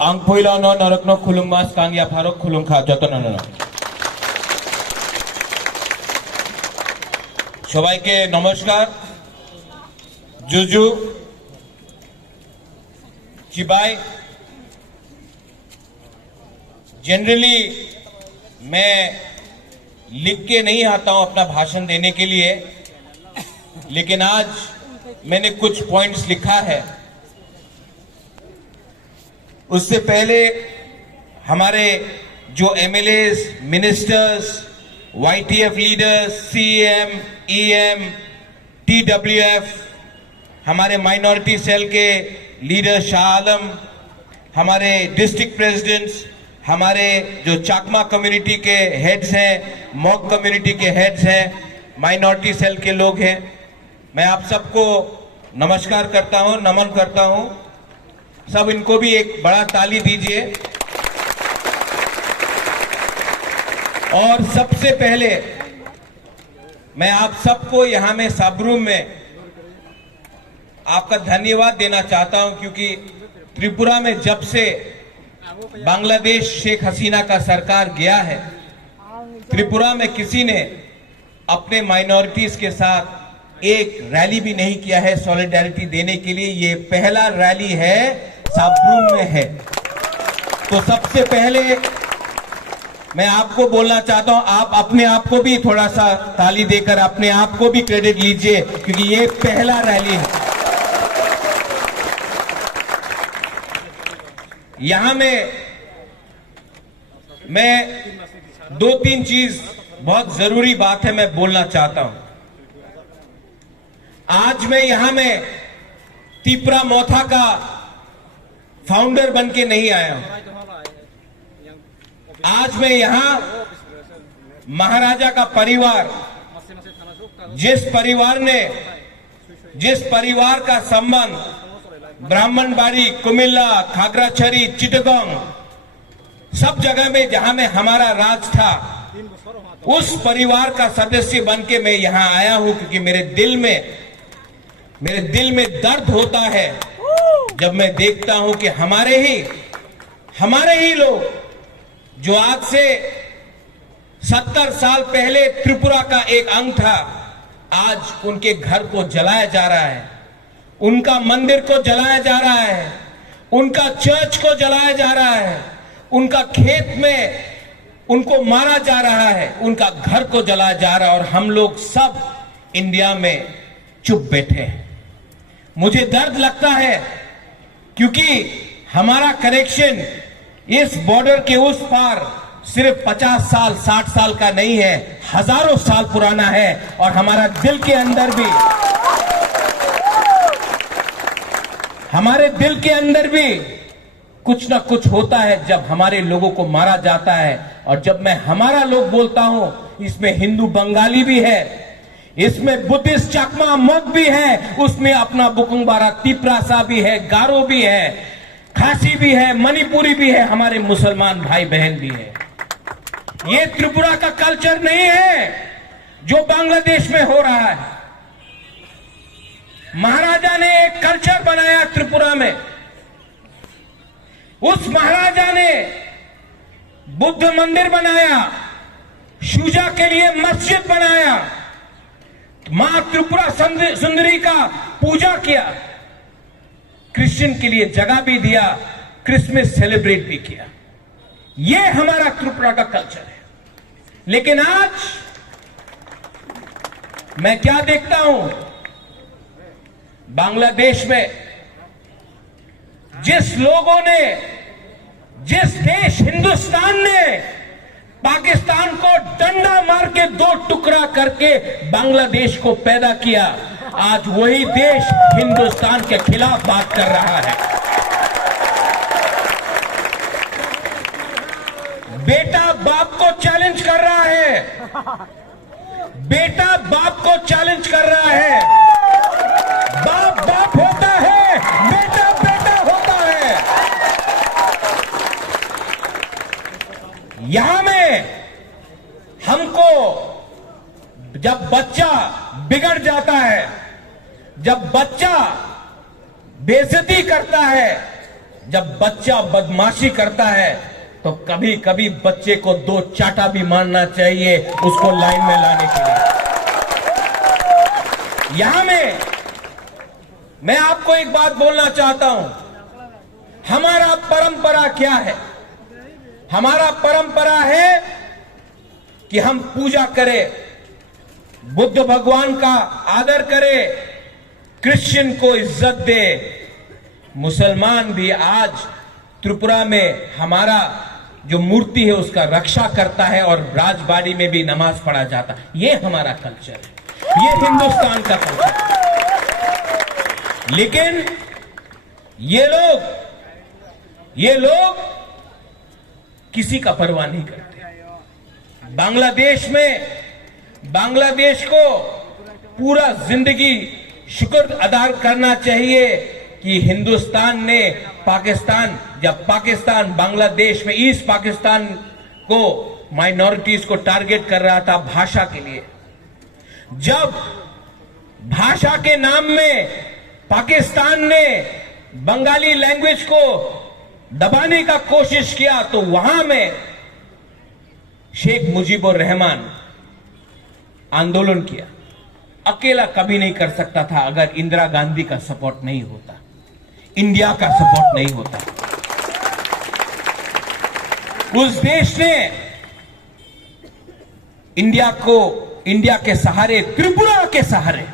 angpoilano narakno khulungmas kangya pharok khulungkha যতনানো সবাইকে নমস্কার জুজু चिबाई generally मैं लिख के नहीं आता हूं अपना भाषण देने के लिए, लेकिन आज मैंने कुछ पॉइंट्स लिखा है। उससे पहले हमारे जो MLAs, ministers, YTF leaders, CM, EM, TWF, हमारे माइनॉरिटी सेल के लीडर शाह आलम, हमारे डिस्ट्रिक्ट प्रेसिडेंट्स, हमारे जो चाकमा कम्युनिटी के हेड्स हैं, मॉग कम्युनिटी के हेड्स हैं, माइनॉरिटी सेल के लोग हैं, मैं आप सबको नमस्कार करता हूं, नमन करता हूं। सब इनको भी एक बड़ा ताली दीजिए। और सबसे पहले मैं आप सबको यहां में सबरूम में आपका धन्यवाद देना चाहता हूं, क्योंकि त्रिपुरा में जब से बांग्लादेश शेख हसीना का सरकार गया है, त्रिपुरा में किसी ने अपने माइनॉरिटीज के साथ एक रैली भी नहीं किया है सॉलिडारिटी देने के लिए। ये पहला रैली है, सबरूम में है। तो सबसे पहले मैं आपको बोलना चाहता हूं, आप अपने आप को भी थोड़ा सा ताली देकर अपने आप को भी क्रेडिट लीजिए, क्योंकि ये पहला रैली है। यहां में मैं दो तीन चीज, बहुत जरूरी बात है, मैं बोलना चाहता हूं। आज मैं यहां में तिपरा मोथा का फाउंडर बन के नहीं आया हूं। आज मैं यहां महाराजा का परिवार, जिस परिवार का संबंध ब्राह्मणबाड़ी, कुमिल्ला, खागराछड़ी, चिटगांव, सब जगह में जहां में हमारा राज था, उस परिवार का सदस्य बन के मैं यहां आया हूं, क्योंकि मेरे दिल में दर्द होता है जब मैं देखता हूं कि हमारे ही लोग जो आज से 70 साल पहले त्रिपुरा का एक अंग था, आज उनके घर को जलाया जा रहा है, उनका मंदिर को जलाया जा रहा है, उनका चर्च को जलाया जा रहा है, उनका खेत में उनको मारा जा रहा है, उनका घर को जलाया जा रहा है, और हम लोग सब इंडिया में चुप बैठे हैं। मुझे दर्द लगता है, क्योंकि हमारा कनेक्शन इस बॉर्डर के उस पार सिर्फ 50 साल 60 साल का नहीं है, हजारों साल पुराना है। और हमारे दिल के अंदर भी कुछ ना कुछ होता है जब हमारे लोगों को मारा जाता है। और जब मैं हमारा लोग बोलता हूं, इसमें हिंदू बंगाली भी है, इसमें बुद्धिस्ट चाकमा मग भी है, उसमें अपना बुकुंगबारा तिपरासा भी है, गारो भी है, खासी भी है, मणिपुरी भी है, हमारे मुसलमान भाई बहन भी है। ये त्रिपुरा का कल्चर नहीं है जो बांग्लादेश में हो रहा है। महाराजा ने एक कल्चर बनाया त्रिपुरा में। उस महाराजा ने बुद्ध मंदिर बनाया, शुजा के लिए मस्जिद बनाया, मां त्रिपुरा सुंदरी का पूजा किया, क्रिश्चियन के लिए जगह भी दिया, क्रिसमस सेलिब्रेट भी किया। यह हमारा त्रिपुरा का कल्चर है। लेकिन आज मैं क्या देखता हूं, बांग्लादेश में जिस देश हिंदुस्तान ने पाकिस्तान को डंडा मार के 2 टुकड़ा करके बांग्लादेश को पैदा किया, आज वही देश हिंदुस्तान के खिलाफ बात कर रहा है। बेटा बाप को चैलेंज कर रहा है, बेटा बाप को चैलेंज कर रहा है। बाप बाप होता है, बेटा बेटा होता है। यहां में हमको जब बच्चा बिगड़ जाता है, जब बच्चा बेइज्जती करता है, जब बच्चा बदमाशी करता है तो कभी कभी बच्चे को 2 चाटा भी मारना चाहिए उसको लाइन में लाने के लिए। यहां मैं आपको एक बात बोलना चाहता हूं। हमारा परंपरा क्या है? हमारा परंपरा है कि हम पूजा करें, बुद्ध भगवान का आदर करें, क्रिश्चियन को इज्जत दे। मुसलमान भी आज त्रिपुरा में हमारा जो मूर्ति है उसका रक्षा करता है और राजबाड़ी में भी नमाज पढ़ा जाता है। ये हमारा कल्चर है, ये हिंदुस्तान का कल्चर है। लेकिन ये लोग किसी का परवाह नहीं करते। बांग्लादेश को पूरा जिंदगी शुक्र अदा करना चाहिए कि हिंदुस्तान ने जब पाकिस्तान बांग्लादेश में ईस्ट पाकिस्तान को माइनॉरिटीज को टारगेट कर रहा था भाषा के लिए, जब भाषा के नाम में पाकिस्तान ने बंगाली लैंग्वेज को दबाने का कोशिश किया तो वहां में शेख मुजीबुर रहमान आंदोलन किया। अकेला कभी नहीं कर सकता था अगर इंदिरा गांधी का सपोर्ट नहीं होता, इंडिया का सपोर्ट नहीं होता। उस देश ने इंडिया के सहारे, त्रिपुरा के सहारे,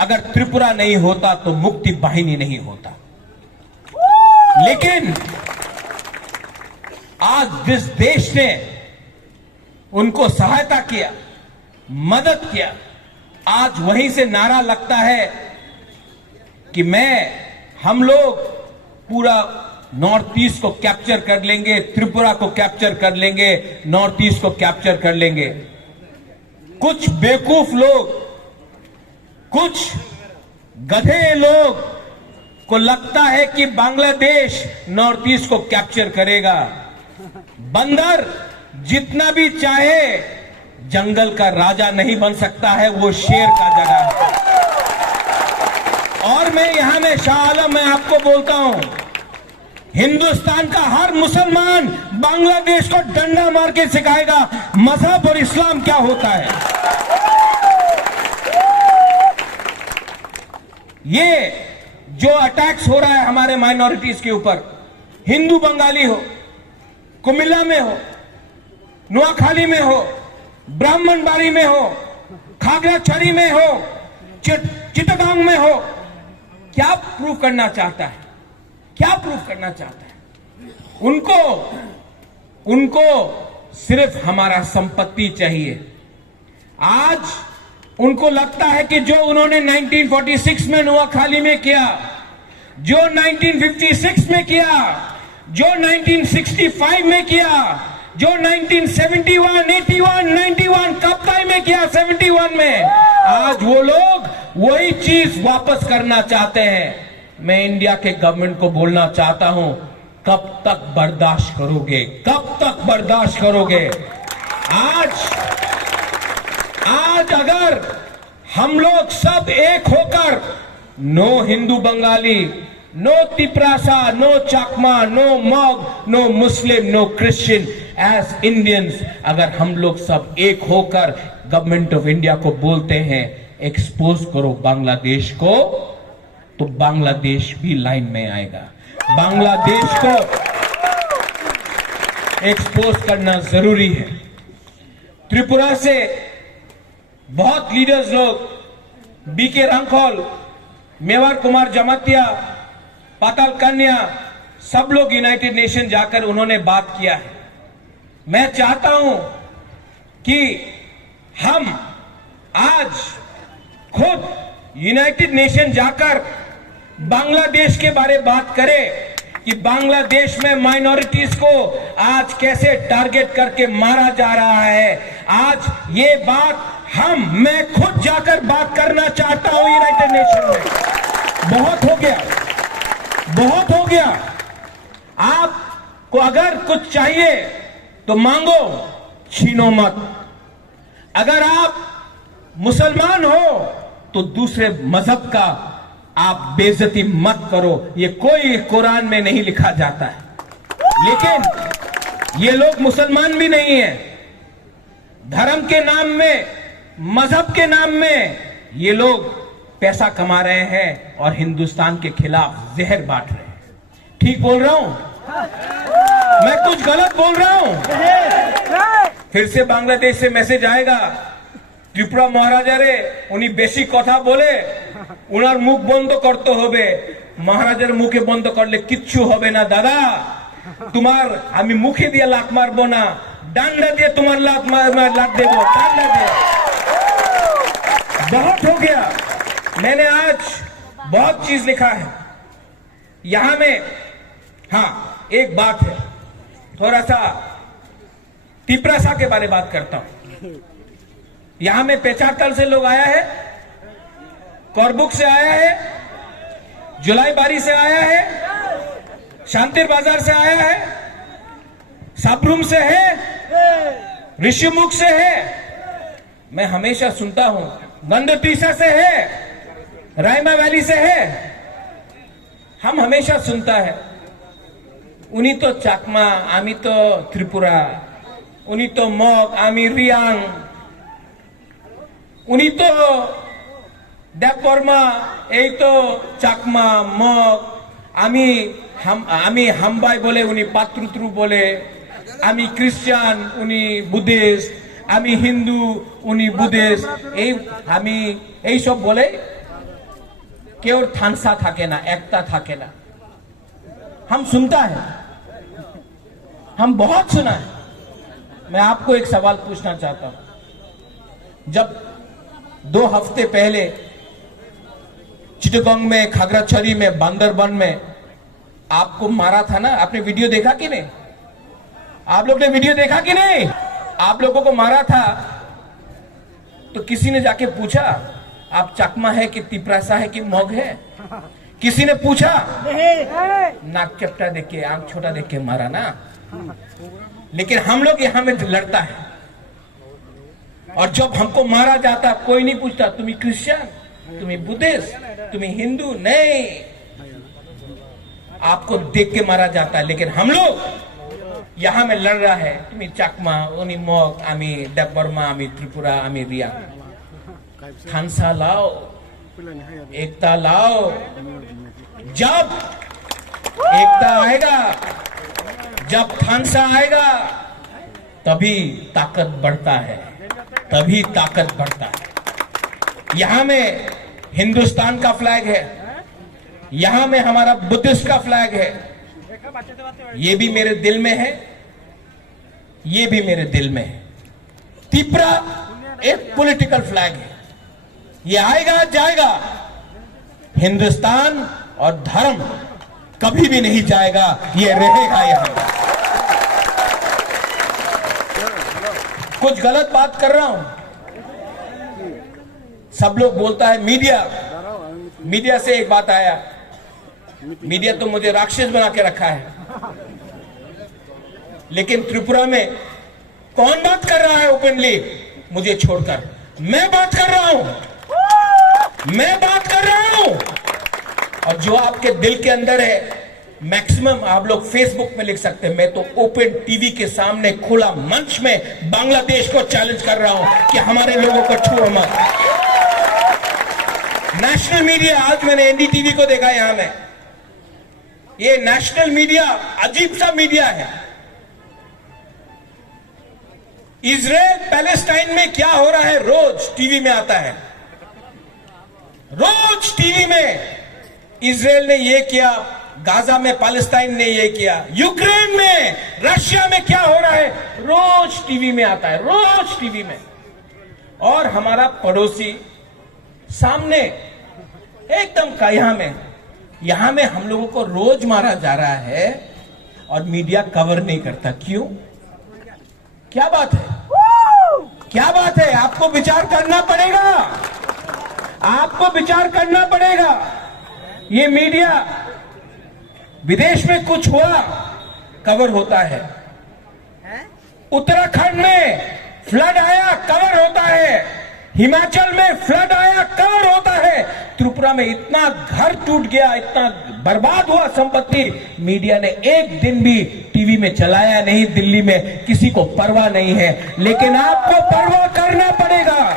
अगर त्रिपुरा नहीं होता तो मुक्ति वाहिनी नहीं होता। लेकिन आज जिस देश ने उनको सहायता किया, मदद किया, आज वहीं से नारा लगता है कि हम लोग पूरा नॉर्थ ईस्ट को कैप्चर कर लेंगे, त्रिपुरा को कैप्चर कर लेंगे, नॉर्थ ईस्ट को कैप्चर कर लेंगे। कुछ बेवकूफ लोग, कुछ गधे लोग को लगता है कि बांग्लादेश नॉर्थ ईस्ट को कैप्चर करेगा। बंदर जितना भी चाहे जंगल का राजा नहीं बन सकता है, वो शेर का जगह है। और मैं शाह आलम मैं आपको बोलता हूं, हिंदुस्तान का हर मुसलमान बांग्लादेश को डंडा मार के सिखाएगा मजहब और इस्लाम क्या होता है। ये जो अटैक्स हो रहा है हमारे माइनॉरिटीज के ऊपर, हिंदू बंगाली हो, कुमिल्ला में हो, नुआखाली में हो, ब्राह्मणबाड़ी में हो, खागड़ाछड़ी में हो, चिटगांग में हो, क्या प्रूव करना चाहता है? क्या प्रूव करना चाहता है? उनको सिर्फ हमारा संपत्ति चाहिए। आज उनको लगता है कि जो उन्होंने 1946 में नुआखाली में किया, जो 1956 में किया, जो 1965 में किया, जो 1971, 81, 91 कप्ताई में किया, 71 में, आज वो लोग वही चीज वापस करना चाहते हैं। मैं इंडिया के गवर्नमेंट को बोलना चाहता हूं, कब तक बर्दाश्त करोगे? कब तक बर्दाश्त करोगे? आज अगर हम लोग सब एक होकर, no Hindu Bengali, no Tiprasa, no Chakma, no Mog, no Muslim, no Christian, as Indians, अगर हम लोग सब एक होकर गवर्नमेंट ऑफ इंडिया को बोलते हैं एक्सपोज करो बांग्लादेश को, तो बांग्लादेश भी लाइन में आएगा। बांग्लादेश को एक्सपोज करना जरूरी है। त्रिपुरा से बहुत लीडर्स लोग, बीके रंखोल, मेवार कुमार जमातिया, पाताल कन्या, सब लोग यूनाइटेड नेशन जाकर उन्होंने बात किया है। मैं चाहता हूं कि हम आज खुद यूनाइटेड नेशन जाकर बांग्लादेश के बारे बात करें कि बांग्लादेश में माइनॉरिटीज को आज कैसे टारगेट करके मारा जा रहा है। आज ये बात मैं खुद जाकर बात करना चाहता हूं यूनाइटेड नेशन में। बहुत हो गया, बहुत हो गया। आपको अगर कुछ चाहिए तो मांगो, छीनो मत। अगर आप मुसलमान हो तो दूसरे मजहब का आप बेइज्जती मत करो, ये कोई कुरान में नहीं लिखा जाता है। लेकिन ये लोग मुसलमान भी नहीं है, धर्म के नाम में, मजहब के नाम में ये लोग पैसा कमा रहे हैं और हिंदुस्तान के खिलाफ जहर बांट रहे हैं। ठीक बोल रहा हूं? मैं कुछ गलत बोल रहा हूं? फिर से बांग्लादेश से मैसेज आएगा, त्रिपुरा महाराजा रे उन्हीं बेशी कथा बोले, उनार मुख बंद करते होबे, महाराजार मुखे बंद करले किच्छु होबे ना दादा, तुम्हार आमी मुखे दिए लात मारबो ना, डांडा दिए तुम्हार लात देबो, डांडा दिए। बहुत हो गया, मैंने आज बहुत चीज लिखा है यहां में। हाँ, एक बात है, थोड़ा सा तिपरासा के बारे में बात करता हूं। यहां में पेचाटल से लोग आया है, करबुक से आया है, जुलाईबारी से आया है, शांतिर बाजार से आया है, साबरूम से है, ऋषिमुख से है। मैं हमेशा सुनता हूं नंदतीसा से है, रायमा वैली से है। हम हमेशा सुनता है उन्हीं तो चाकमा, आमी तो त्रिपुरा, उन्हीं तो मग, आमी रियांग, उन्हीं तो देवबर्मा, এই তো চাকমা, মগ, আমি হামবাই বলে, উনি পাত্রুত্রু বলে, আমি খ্রিস্টান, উনি বুদ্ধিস্ট, আমি হিন্দু, উনি বুদ্ধিস্ট, আমি এই সব বলে কেউ থানসা থাকে না, একতা থাকে না। हम सुनता है, हम बहुत सुना है। मैं आपको एक सवाल पूछना चाहता हूं। जब 2 हफ्ते पहले चिटगोंग में, खागराछड़ी में, बांदरबन में आपको मारा था ना, आपने वीडियो देखा कि नहीं? आप लोग ने वीडियो देखा कि नहीं? आप लोगों को मारा था तो किसी ने जाके पूछा आप चकमा है कि तिपरासा है कि मग है? किसी ने पूछा? नाक चपटा देख के, आंख छोटा देख के मारा ना। लेकिन हम लोग यहां में लड़ता है, और जब हमको मारा जाता कोई नहीं पूछता तुम्हें क्रिश्चियन, तुम्हें बुद्धिस्ट, तुम्हें हिंदू, नहीं, आपको देख के मारा जाता है। लेकिन हम लोग यहां में लड़ रहा है, तुम्हें चकमा, उन्हीं मग, आमी देवबर्मा, आमी त्रिपुरा, आमी रिया। खानसा लाओ, एकता लाओ। जब एकता आएगा, जब खानसा आएगा, तभी ताकत बढ़ता है, तभी ताकत बढ़ता है। यहां में हिंदुस्तान का फ्लैग है, यहां में हमारा बुद्धिस्ट का फ्लैग है, ये भी मेरे दिल में है, ये भी मेरे दिल में है। त्रिपुरा एक पॉलिटिकल फ्लैग है, ये आएगा जाएगा। हिंदुस्तान और धर्म कभी भी नहीं जाएगा, ये रहेगा यहां। कुछ गलत बात कर रहा हूं? सब लोग बोलता है मीडिया से एक बात आया, मीडिया तो मुझे राक्षस बना के रखा है। लेकिन त्रिपुरा में कौन बात कर रहा है ओपनली मुझे छोड़कर? मैं बात कर रहा हूं, मैं बात कर रहा हूं। और जो आपके दिल के अंदर है, मैक्सिमम आप लोग फेसबुक में लिख सकते हैं। मैं तो ओपन टीवी के सामने खुला मंच में बांग्लादेश को चैलेंज कर रहा हूं कि हमारे लोगों को छुओ मत। नेशनल मीडिया, आज मैंने एनडीटीवी को देखा यहां में, ये नेशनल मीडिया अजीब सा मीडिया है। इजराइल पैलेस्टाइन में क्या हो रहा है रोज टीवी में आता है, रोज टीवी में इजराइल ने ये किया, गाजा में पैलेस्टाइन ने ये किया, यूक्रेन में, रशिया में क्या हो रहा है रोज टीवी में आता है, रोज टीवी में। और हमारा पड़ोसी सामने एकदम यहां में हम लोगों को रोज मारा जा रहा है और मीडिया कवर नहीं करता। क्यों? क्या बात है? क्या बात है? आपको विचार करना पड़ेगा, आपको विचार करना पड़ेगा। ये मीडिया विदेश में कुछ हुआ कवर होता है, उत्तराखंड में फ्लड आया कवर होता है, हिमाचल में फ्लड आया, कवर होता है। त्रिपुरा में इतना घर टूट गया, इतना बर्बाद हुआ संपत्ति, मीडिया ने एक दिन भी टीवी में चलाया नहीं। दिल्ली में किसी को परवाह नहीं है, लेकिन आपको परवाह करना पड़ेगा।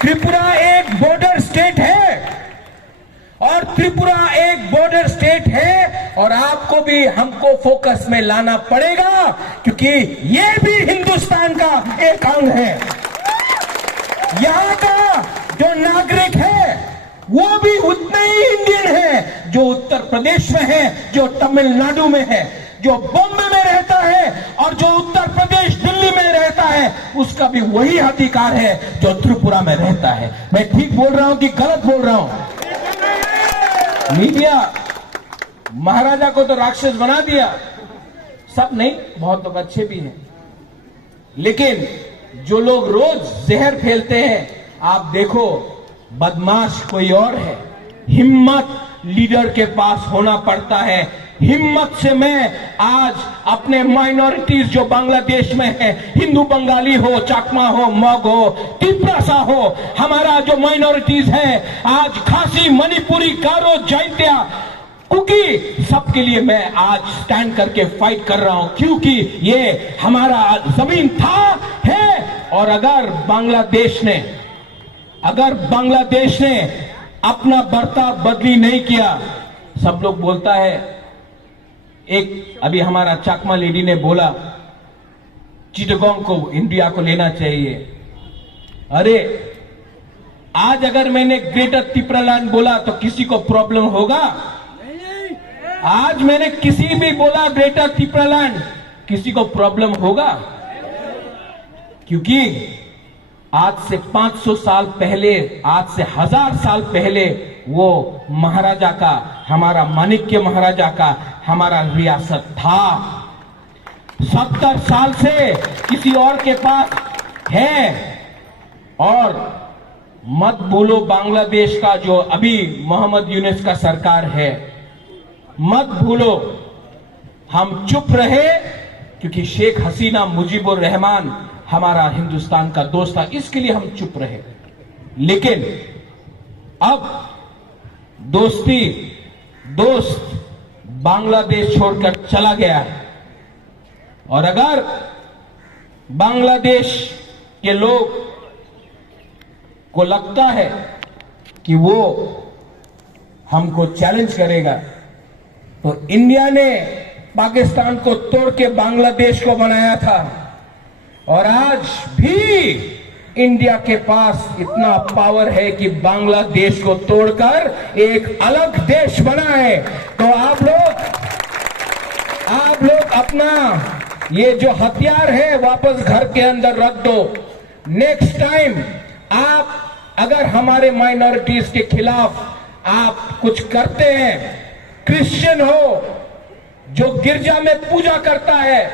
त्रिपुरा एक बॉर्डर स्टेट है और त्रिपुरा एक बॉर्डर स्टेट है, और आपको भी हमको फोकस में लाना पड़ेगा, क्योंकि ये भी हिंदुस्तान का एक अंग है। यहां का जो नागरिक है वो भी उतने ही इंडियन है जो उत्तर प्रदेश में है, जो तमिलनाडु में है, जो बॉम्बे में रहता है, और जो उत्तर प्रदेश दिल्ली में रहता है, उसका भी वही अधिकार है जो त्रिपुरा में रहता है। मैं ठीक बोल रहा हूं कि गलत बोल रहा हूं? मीडिया महाराजा को तो राक्षस बना दिया, सब नहीं, बहुत लोग अच्छे भी हैं, लेकिन जो लोग रोज जहर फैलते हैं, आप देखो, बदमाश कोई और है। हिम्मत लीडर के पास होना पड़ता है। हिम्मत से मैं आज अपने माइनॉरिटीज जो बांग्लादेश में है, हिंदू बंगाली हो, चाकमा हो, मग हो, तिपरासा हो, हमारा जो माइनॉरिटीज है, आज खासी, मणिपुरी, गारो, जैंतिया, कुकी, सबके लिए मैं आज स्टैंड करके फाइट कर रहा हूं, क्योंकि ये हमारा जमीन था, है। और अगर बांग्लादेश ने अपना बर्ताव बदली नहीं किया, सब लोग बोलता है, एक अभी हमारा चाकमा लेडी ने बोला चिटगांव को इंडिया को लेना चाहिए। अरे आज अगर मैंने ग्रेटर त्रिपुरालैंड बोला तो किसी को प्रॉब्लम होगा? आज मैंने किसी भी बोला ग्रेटर त्रिपुरालैंड, किसी को प्रॉब्लम होगा? क्योंकि आज से 500 साल पहले, आज से 1000 साल पहले वो महाराजा का, हमारा माणिक्य महाराजा का हमारा रियासत था। 70 साल से किसी और के पास है। और मत बोलो बांग्लादेश का जो अभी मोहम्मद यूनुस का सरकार है, मत भूलो। हम चुप रहे क्योंकि शेख हसीना मुजीबुर रहमान हमारा हिंदुस्तान का दोस्त था, इसके लिए हम चुप रहे। लेकिन अब दोस्त बांग्लादेश छोड़कर चला गया है, और अगर बांग्लादेश के लोग को लगता है कि वो हमको चैलेंज करेगा, तो इंडिया ने पाकिस्तान को तोड़ के बांग्लादेश को बनाया था, और आज भी इंडिया के पास इतना पावर है कि बांग्लादेश को तोड़कर एक अलग देश बनाए। तो आप लोग अपना ये जो हथियार है वापस घर के अंदर रख दो। नेक्स्ट टाइम आप अगर हमारे माइनॉरिटीज के खिलाफ आप कुछ करते हैं, क्रिश्चियन हो जो गिरजा में पूजा करता है,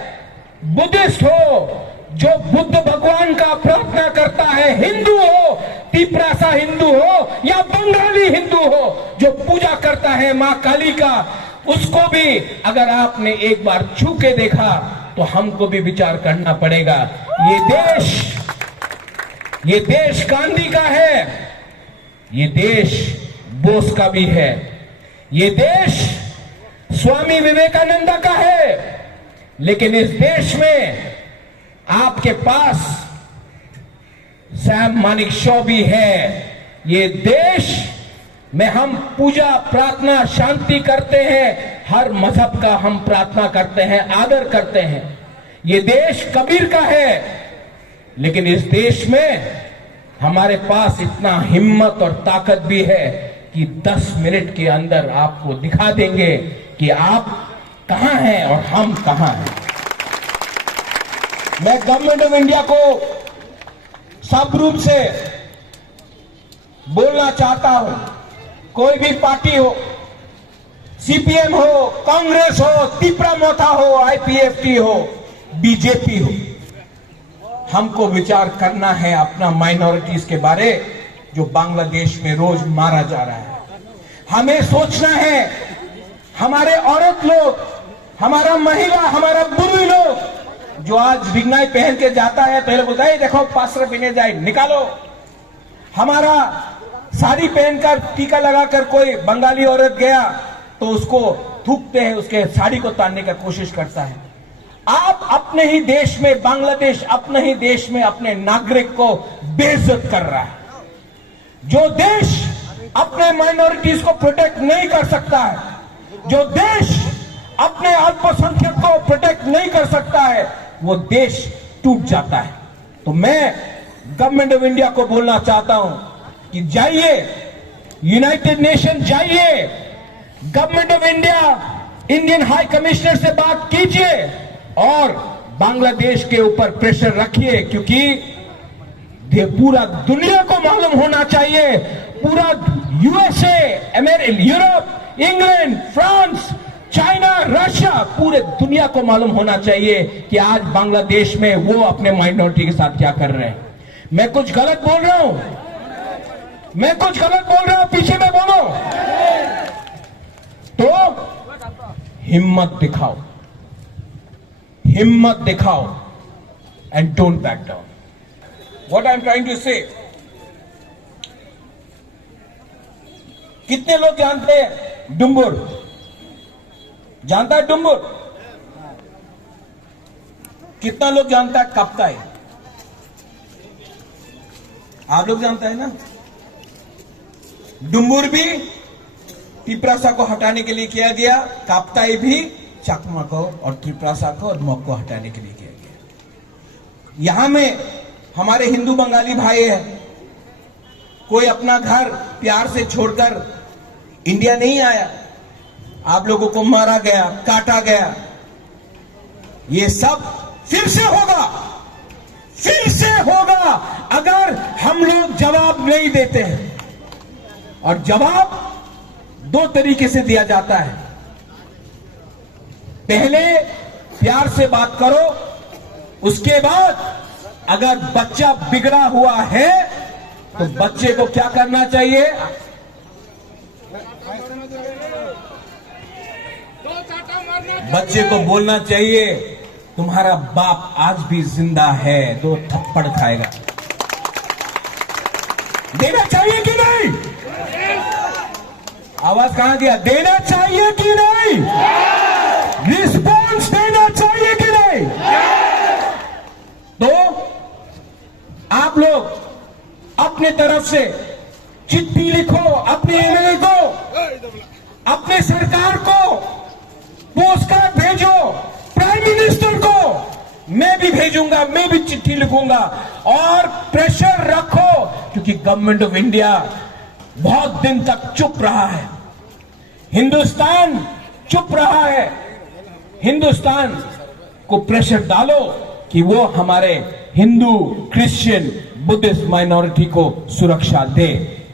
बुद्धिस्ट हो जो बुद्ध भगवान का प्रार्थना करता है, हिंदू हो, तिपरासा हिंदू हो या बंगाली हिंदू हो जो पूजा करता है मां काली का, उसको भी अगर आपने एक बार छू के देखा तो हमको भी विचार करना पड़ेगा। ये देश गांधी का है, ये देश बोस का भी है, ये देश स्वामी विवेकानंद का है, लेकिन इस देश में आपके पास सैम मानेकशॉ भी है। ये देश में हम पूजा, प्रार्थना, शांति करते हैं, हर मजहब का हम प्रार्थना करते हैं, आदर करते हैं। ये देश कबीर का है, लेकिन इस देश में हमारे पास इतना हिम्मत और ताकत भी है कि 10 मिनट के अंदर आपको दिखा देंगे कि आप कहां हैं और हम कहां हैं। मैं गवर्नमेंट ऑफ इंडिया को सब रूप से बोलना चाहता हूं, कोई भी पार्टी हो, सीपीएम हो, कांग्रेस हो, तिपरा मोथा हो, आईपीएफटी हो, बीजेपी हो, हमको विचार करना है अपना माइनॉरिटीज के बारे जो बांग्लादेश में रोज मारा जा रहा है। हमें सोचना है, हमारे औरत लोग, हमारा महिला, हमारा बुजुर्ग लोग जो आज रिंगनाई पहन के जाता है, पहले बोलता है देखो पास्टर पहने जाए, निकालो। हमारा साड़ी पहनकर टीका लगाकर कोई बंगाली औरत गया तो उसको थूकते हैं, उसके साड़ी को तानने का कोशिश करता है। आप अपने ही देश में, बांग्लादेश अपने ही देश में अपने नागरिक को बेइज्जत कर रहा है। जो देश अपने माइनॉरिटीज को प्रोटेक्ट नहीं कर सकता है, जो देश अपने अल्पसंख्यक को प्रोटेक्ट नहीं कर सकता है, वो देश टूट जाता है। तो मैं गवर्नमेंट ऑफ इंडिया को बोलना चाहता हूं कि जाइए, यूनाइटेड नेशन जाइए, government of India Indian high commissioner से बात कीजिए और बांग्लादेश के ऊपर प्रेशर रखिए, क्योंकि पूरा दुनिया को मालूम होना चाहिए, पूरा USA, Europe, England, France, China, Russia, पूरे दुनिया को मालूम होना चाहिए कि आज बांग्लादेश में वो अपने माइनॉरिटी के साथ क्या कर रहे हैं। मैं कुछ गलत बोल रहा हूं? मैं कुछ गलत बोल रहा हूं? पीछे में बोलो तो हिम्मत दिखाओ, हिम्मत दिखाओ and don't back down. What I am trying to say, कितने लोग जानते हैं डुम्बुर? जानता है डुम्बुर? कितना लोग जानता है काप्ताई? आप लोग जानता है ना? डुम्बुर भी त्रिप्रासा को हटाने के लिए किया गया, काप्ताई भी चकमा को और त्रिप्रासा को और मग को हटाने के लिए किया गया। यहां में हमारे हिंदू बंगाली भाई है, कोई अपना घर प्यार से छोड़कर इंडिया नहीं आया, आप लोगों को मारा गया, काटा गया। ये सब फिर से होगा, फिर से होगा अगर हम लोग जवाब नहीं देते हैं। और जवाब दो तरीके से दिया जाता है। पहले प्यार से बात करो, उसके बाद अगर बच्चा बिगड़ा हुआ है तो बच्चे को क्या करना चाहिए? बच्चे को बोलना चाहिए तुम्हारा बाप आज भी जिंदा है, 2 थप्पड़ खाएगा। देना चाहिए कि नहीं? आवाज कहां गया? देना चाहिए कि नहीं? रिस्पॉन्स देना चाहिए कि नहीं? तो आप लोग अपने तरफ से चिट्ठी लिखो, अपने एमएलए को, अपने सरकार को पोस्ट कार्ड भेजो, प्राइम मिनिस्टर को मैं भी भेजूंगा, मैं भी चिट्ठी लिखूंगा और प्रेशर रखो, क्योंकि गवर्नमेंट ऑफ इंडिया बहुत दिन तक चुप रहा है, हिंदुस्तान चुप रहा है। हिंदुस्तान को प्रेशर डालो कि वो हमारे हिंदू, क्रिश्चियन, बुद्धिस्ट माइनॉरिटी को सुरक्षा दे,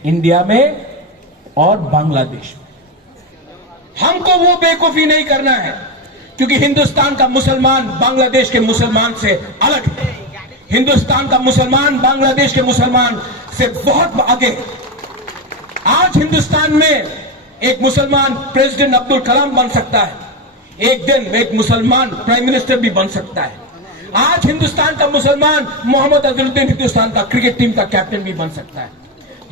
इंडिया में और बांग्लादेश में। हमको वो बेवकूफी नहीं करना है, क्योंकि हिंदुस्तान का मुसलमान बांग्लादेश के मुसलमान से अलग है। हिंदुस्तान का मुसलमान बांग्लादेश के मुसलमान से बहुत आगे। आज हिंदुस्तान में एक मुसलमान प्रेसिडेंट अब्दुल कलाम बन सकता है, एक दिन एक मुसलमान प्राइम मिनिस्टर भी बन सकता है। आज हिंदुस्तान का मुसलमान मोहम्मद अजहरुद्दीन हिंदुस्तान का क्रिकेट टीम का कैप्टन भी बन सकता है।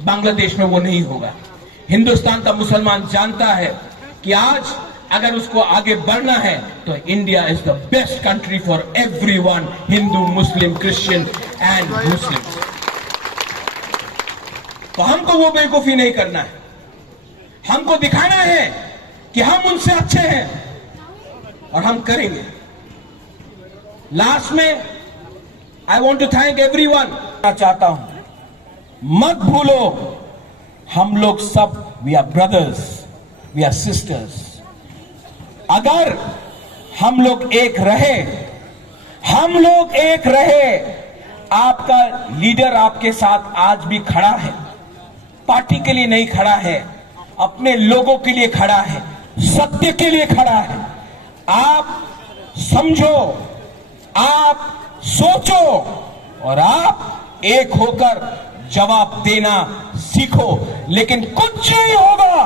बांग्लादेश में वो नहीं होगा। हिंदुस्तान का मुसलमान जानता है कि आज अगर उसको आगे बढ़ना है तो India is the best country for everyone, Hindu, Muslim, Christian and Muslim. तो हमको वो बेवकूफी नहीं करना है, हमको दिखाना है कि हम उनसे अच्छे हैं और हम करेंगे। लास्ट में I want to thank everyone. चाहता हूं मत भूलो हम लोग सब we are brothers, we are sisters. अगर हम लोग एक रहे, हम लोग एक रहे, आपका लीडर आपके साथ आज भी खड़ा है, पार्टी के लिए नहीं खड़ा है, अपने लोगों के लिए खड़ा है, सत्य के लिए खड़ा है। आप समझो, आप सोचो और आप एक होकर जवाब देना सीखो। लेकिन कुछ नहीं होगा,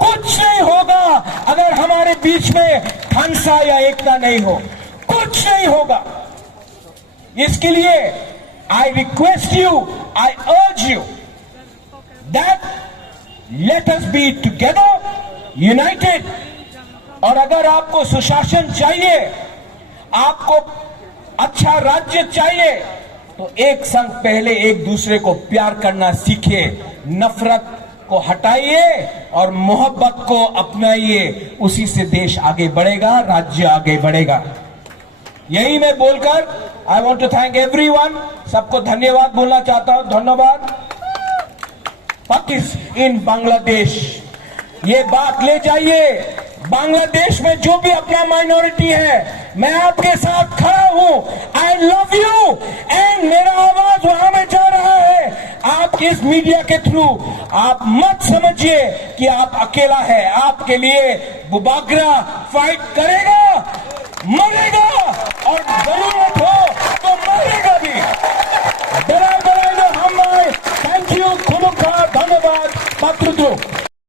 कुछ नहीं होगा अगर हमारे बीच में खानसा या एकता नहीं हो, कुछ नहीं होगा। इसके लिए I request you, I urge you that let us be together, united. और अगर आपको सुशासन चाहिए, आपको अच्छा राज्य चाहिए, तो एक संग पहले एक दूसरे को प्यार करना सीखिए, नफरत को हटाइए और मोहब्बत को अपनाइए। उसी से देश आगे बढ़ेगा, राज्य आगे बढ़ेगा। यही मैं बोलकर I want to thank everyone, सबको धन्यवाद बोलना चाहता हूं। धन्यवाद। पाकिस्तान इन बांग्लादेश, ये बात ले जाइए, बांग्लादेश में जो भी अपना माइनॉरिटी है, मैं आपके साथ खड़ा हूं। आई लव यू एंड मेरा आवाज वहां में जा रहा है। आप इस मीडिया के थ्रू आप मत समझिए कि आप अकेला है। आपके लिए बुबागरा फाइट करेगा, मरेगा और जरूरत हो तो मरेगा भी। बड़ा हम थैंक यू, खुद का धन्यवाद। पात्र